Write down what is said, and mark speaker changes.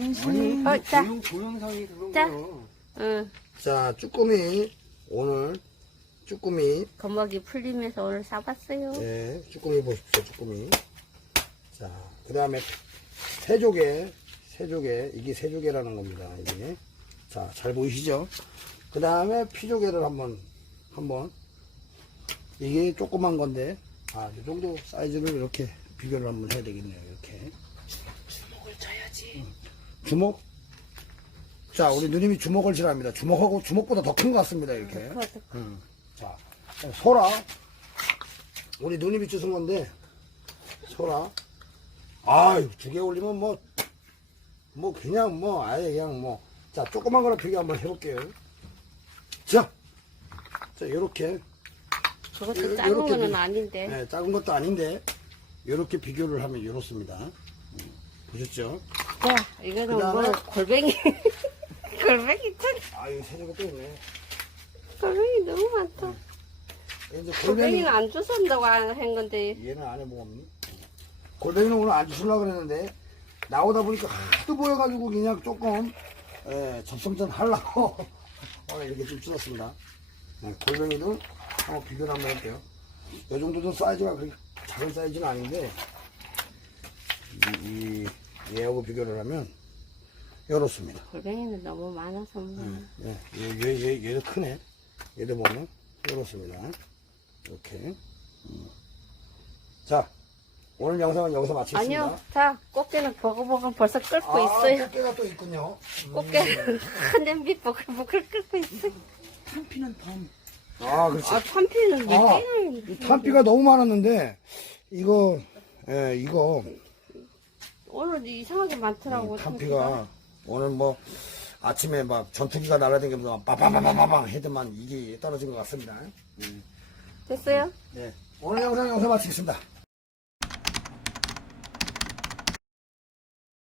Speaker 1: 아니,
Speaker 2: 어, 자.
Speaker 1: 동영, 동영상이 그런
Speaker 2: 자. 응.
Speaker 3: 자, 쭈꾸미. 오늘 쭈꾸미.
Speaker 2: 거먹이 풀리면서 오늘 싸봤어요.
Speaker 3: 네, 쭈꾸미 보십시오, 쭈꾸미. 자, 그 다음에 새조개. 새조개. 이게 새조개라는 겁니다, 이게. 자, 잘 보이시죠? 그 다음에 피조개를 한번, 한번. 이게 조그만 건데, 아, 이 정도 사이즈를 이렇게 비교를 한번 해야 되겠네요, 이렇게.
Speaker 4: 주먹을 쳐야지.
Speaker 3: 주먹? 자, 우리 누님이 주먹을 싫어합니다. 주먹하고 주먹보다 더 큰 것 같습니다, 이렇게. 음. 자, 소라. 우리 누님이 주신 건데, 소라. 아, 두개 올리면 뭐, 뭐, 그냥 뭐, 아예 그냥 뭐. 자, 조그만 거랑 비교 한번 해볼게요. 자, 자, 요렇게.
Speaker 2: 그것도
Speaker 3: 요-
Speaker 2: 작은
Speaker 3: 요렇게
Speaker 2: 거는
Speaker 3: 비-
Speaker 2: 아닌데.
Speaker 3: 네, 작은 것도 아닌데, 요렇게 비교를 하면 요렇습니다. 음, 보셨죠?
Speaker 2: 자, 이거는
Speaker 3: 그다음에-
Speaker 2: 뭐 골뱅이. 골뱅이 참
Speaker 3: 아, 이거 새조개 또 있네.
Speaker 2: 골뱅이 너무 많다.
Speaker 3: 이제 골뱅이,
Speaker 2: 골뱅이는 안 주선다고 한 건데.
Speaker 3: 얘는 안 해먹었니? 골뱅이는 오늘 안 주려고 그랬는데, 나오다 보니까 하도 보여가지고 그냥 조금, 예, 접성전 하려고 오늘 이렇게 좀 줄였습니다. 네, 골뱅이도 한번 비교를 한번 할게요. 이 정도도 사이즈가 그렇게 작은 사이즈는 아닌데, 이, 이 얘하고 비교를 하면, 이렇습니다.
Speaker 2: 골뱅이는 너무 많아서 뭐.
Speaker 3: 예, 얘, 얘, 얘, 얘도 크네. 얘도 보면, 이렇습니다. 이렇게. 음. 자, 오늘 영상은 여기서 마치겠습니다.
Speaker 2: 아니요. 자, 꽃게는 보글보글 벌써 끓고
Speaker 3: 아,
Speaker 2: 있어요.
Speaker 3: 꽃게가 또 있군요. 음.
Speaker 2: 꽃게는 한 냄비 보글보글 끓고 있어요.
Speaker 4: 탄피는 범.
Speaker 3: 아, 그렇지.
Speaker 2: 아, 탄피는
Speaker 3: 아, 탄비가 너무 많았는데, 이거, 예, 이거,
Speaker 2: 오늘 이상하게 많더라고.
Speaker 3: 탄비가 오늘 뭐, 아침에 막 전투기가 날아다니면서 빠바바바바방 헤드만 이게 떨어진 것 같습니다. 음.
Speaker 2: 됐어요?
Speaker 3: 네. 오늘 영상 여기서 마치겠습니다.